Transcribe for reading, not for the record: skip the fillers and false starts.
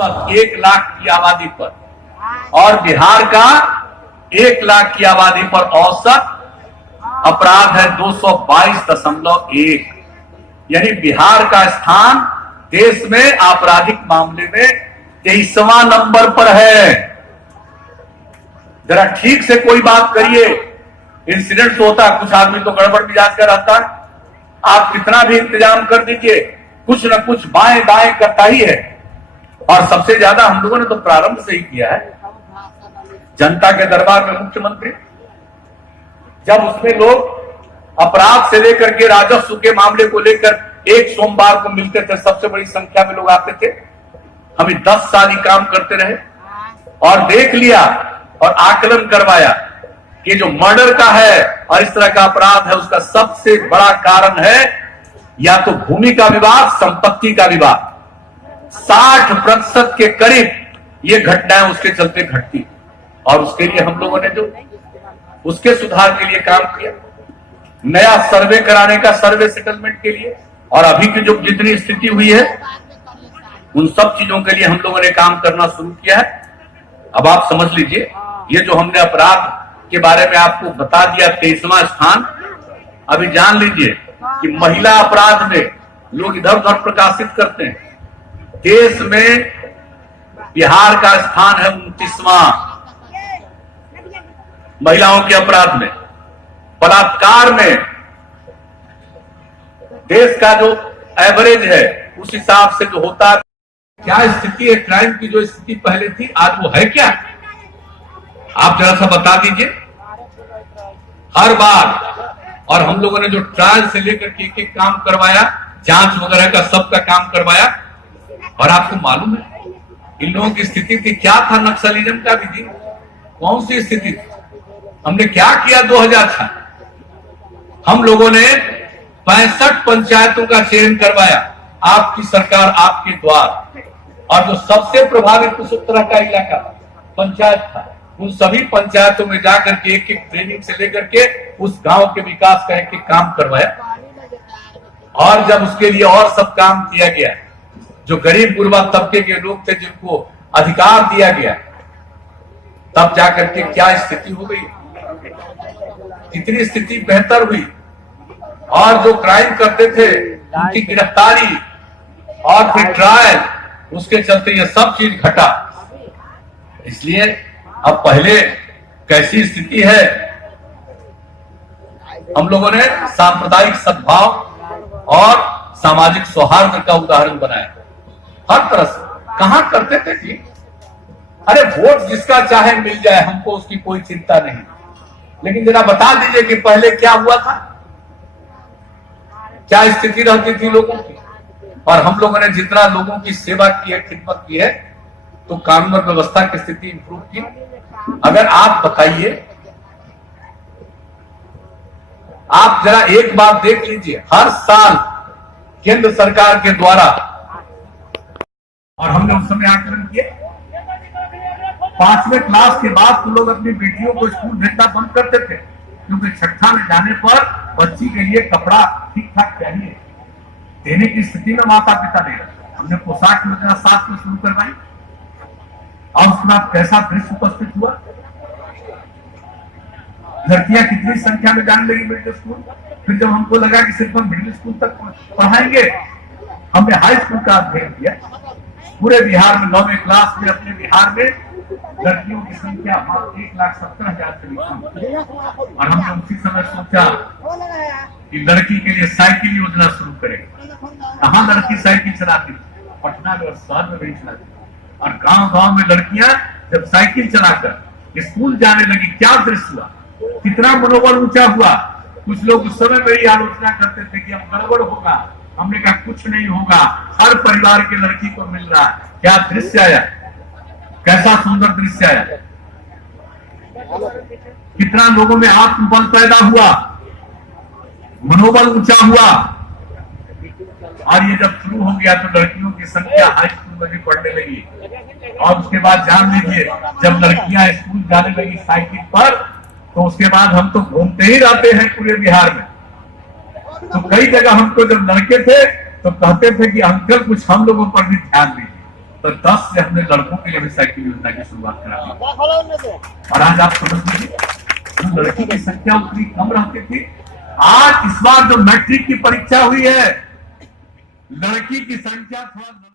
1 लाख की आबादी पर और बिहार का 1 लाख की आबादी पर औसत अपराध है 222.1। यानी बिहार का स्थान देश में आपराधिक मामले में 23वां नंबर पर है। जरा ठीक से कोई बात करिए। इंसिडेंट तो होता है, कुछ आदमी तो गड़बड़ मिजाज का रहता है। आप कितना भी इंतजाम कर दीजिए, कुछ न कुछ बाएं दाएं करता ही है। और सबसे ज्यादा हम लोगों ने तो प्रारंभ से ही किया है। जनता के दरबार में मुख्यमंत्री, जब उसमें लोग अपराध से लेकर के राजस्व के मामले को लेकर एक सोमवार को मिलते थे, सबसे बड़ी संख्या में लोग आते थे। हम 10 साल ही काम करते रहे और देख लिया और आकलन करवाया कि जो मर्डर का है और इस तरह का अपराध है, उसका सबसे बड़ा कारण है या तो भूमि का विवाद, संपत्ति का विवाद। 60% के करीब ये घटनाएं उसके चलते घटती। और उसके लिए हम लोगों ने जो उसके सुधार के लिए काम किया, नया सर्वे कराने का, सर्वे सेटलमेंट के लिए, और अभी की जो जितनी स्थिति हुई है उन सब चीजों के लिए हम लोगों ने काम करना शुरू किया है। अब आप समझ लीजिए, ये जो हमने अपराध के बारे में आपको बता दिया 23वां स्थान, अभी जान लीजिए कि महिला अपराध में लोग इधर उधर प्रकाशित करते हैं। देश में बिहार का स्थान है 29वां महिलाओं के अपराध में। बलात्कार में देश का जो एवरेज है उस हिसाब से जो होता है, क्या स्थिति है क्राइम की, जो स्थिति पहले थी आज वो है क्या? आप जरा सा बता दीजिए। हर बार, और हम लोगों ने जो ट्रायल से लेकर के एक काम करवाया, जांच वगैरह का सबका काम करवाया। और आपको मालूम है इन लोगों की स्थिति थी क्या था? नक्सलिज्म का भी थी। कौन सी स्थिति थी? हमने क्या किया 2006? हम लोगों ने 65 पंचायतों का चयन करवाया, आपकी सरकार आपके द्वार। और जो सबसे प्रभावित उस तरह का इलाका पंचायत था, उन सभी पंचायतों में जाकर के एक एक ट्रेनिंग से लेकर के उस गांव के विकास का एक एक काम करवाया। और जब उसके लिए और सब काम किया गया, जो गरीब गुरबा तबके के लोग थे जिनको अधिकार दिया गया, तब जाकर के क्या स्थिति हो गई, कितनी स्थिति बेहतर हुई। और जो क्राइम करते थे उनकी गिरफ्तारी और फिर ट्रायल, उसके चलते ये सब चीज घटा। इसलिए अब पहले कैसी स्थिति है, हम लोगों ने सांप्रदायिक सद्भाव और सामाजिक सौहार्द का उदाहरण बनाया। हर तरह से कहां करते थे जी? अरे वोट जिसका चाहे मिल जाए, हमको उसकी कोई चिंता नहीं। लेकिन जरा बता दीजिए कि पहले क्या हुआ था, क्या स्थिति रहती थी लोगों की। और हम लोगों ने जितना लोगों की सेवा की है, खिदमत की है, तो कानून और व्यवस्था की स्थिति इंप्रूव की। अगर आप बताइए, आप जरा एक बात देख लीजिए, हर साल केंद्र सरकार के द्वारा, और हमने उस समय आकलन किया, 5वें क्लास के बाद तो लोग अपनी बेटियों को स्कूल भेजना बंद करते थे, क्योंकि छठा में जाने पर बच्ची के लिए कपड़ा ठीक ठाक चाहिए, देने की स्थिति में माता पिता नहीं रहते। हमने पोशाक योजना 7 में शुरू करवाई। और उसके बाद कैसा दृश्य उपस्थित हुआ, लड़कियां कितनी संख्या में जाने लगी मिडिल स्कूल। फिर जब हमको लगा कि सिर्फ हम मिडिल स्कूल तक पढ़ाएंगे, हमने हाई स्कूल का अध्ययन किया। पूरे बिहार में 9वीं क्लास में अपने बिहार में लड़कियों की संख्या 1,70,000 से कम। और हमने उसी समय सोचा कि लड़की के लिए साइकिल योजना शुरू करें। कहाँ लड़की साइकिल चलाती, पटना में और शहर में नहीं चलाती। और गांव-गांव में लड़कियां जब साइकिल चलाकर स्कूल जाने लगी, क्या दृश्य हुआ, कितना मनोबल ऊंचा हुआ। कुछ लोग उस समय मेरी आलोचना करते थे कि अब गड़बड़ होगा। हमने कहा कुछ नहीं होगा, हर परिवार के लड़की को मिल रहा है। क्या दृश्य आया, कैसा सुंदर दृश्य आया, कितना लोगों में आत्मबल पैदा हुआ, मनोबल ऊंचा हुआ। और ये जब शुरू हो गया तो लड़कियों की संख्या हाई स्कूल में भी पढ़ने लगी। और उसके बाद जान लीजिए, जब लड़कियां स्कूल जाने लगी साइकिल पर, तो उसके बाद हम तो घूमते ही रहते हैं पूरे बिहार में। तो कई जगह हमको जब लड़के थे तो कहते थे कि अंकल कुछ हम लोगों पर भी ध्यान दीजिए। तो 10 से हमने लड़कों के लिए भी साइकिल योजना की शुरुआत करा दी। और आज आप समझ लीजिए लड़की की संख्या उतनी कम रहती थी, आज इस बार जो मैट्रिक की परीक्षा हुई है लड़की की संख्या थोड़ा